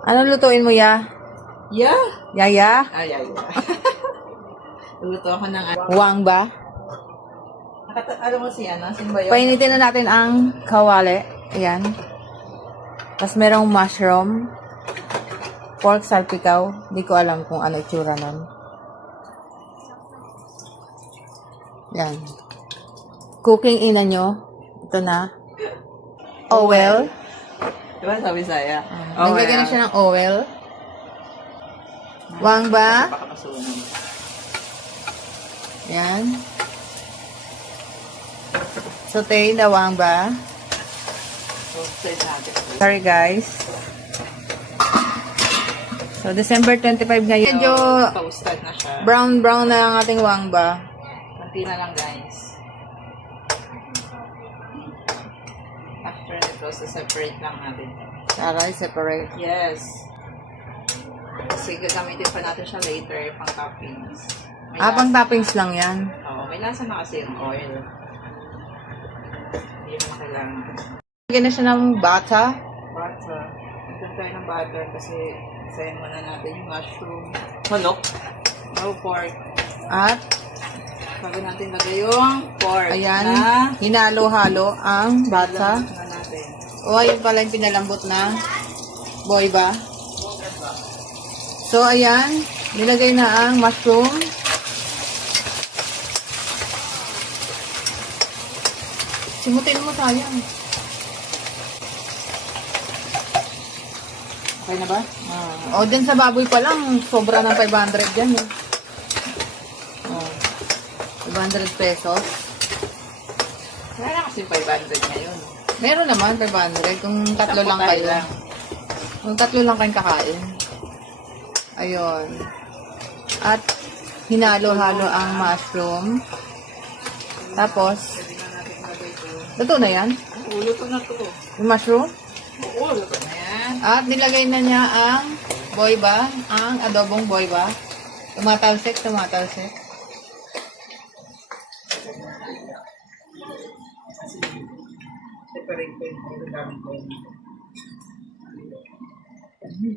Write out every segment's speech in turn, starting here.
Ano lutuin mo, Ya? Yeah. Yaya? Ay. Luluto ako ng Wang ba? alam mo si sino ba yun? Painitin na natin ang kawali. Ayan. Tapos merong mushroom. Pork salpikaw. Hindi ko alam kung ano itsura nun. Yan. Cooking ina nyo. Ito na. Oil. Diba sabi saya? Naglagyan na siya ng oil. Wang ba? Pakapasunan. Yan. Saute na wang ba? So, size natin. Sorry guys. So, December 25 ngayon. Medyo Toasted na siya. brown na ang ating wang ba. Kunti na lang, guys. After nito, separate lang natin. Aray, separate. Yes. Kasi gagamitin pa natin siya later, pang toppings. Pang toppings lang yan. Oo, may lasa na kasi yung oil. Hindi mo kailangan. Lagyan na siya ng bata. Butter. Nagtan tayo ng butter kasi isayin muna natin yung mushroom. Manok. No pork. At, Bago natin lagay yung pork ayan, na hinalo-halo ang bata. na natin. O, ayun pala yung pinalambot na boy ba? So, ayan, nilagay na ang mushroom. Simutin mo tayo. Okay na ba? O, dyan sa baboy pa lang, sobra ng 500 dyan eh. O, 500 pesos. Kaya na kasi 500 ngayon. Meron naman 500 kung tatlo lang kayo. Kung tatlo lang kayong kakain. Ayun. At hinalo-halo ang mushroom. Tapos, Pwede na natin lagay ito. luto na yan? Ulo ko na to. Yung mushroom. Oo, luto na yan. At nilagay na niya ang boyba, ang adobong boyba. Tumatalsik. Separate ko yung gamit ko.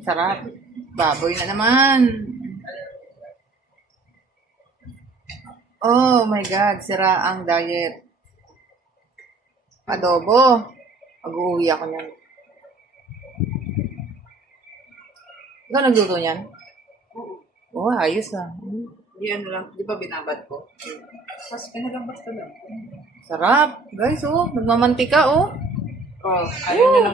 Sarap. Baboy na naman. Oh my God, sira ang diet. Adobo. Mag-uwi ako niyan. Ikaw nagluto niyan? Oo, ayos ah. Di ano lang, di ba binabad ko? Tapos pinalambas ko lang. Sarap. Guys, oh. Nagmamantika, oh. Oh, ayun na lang.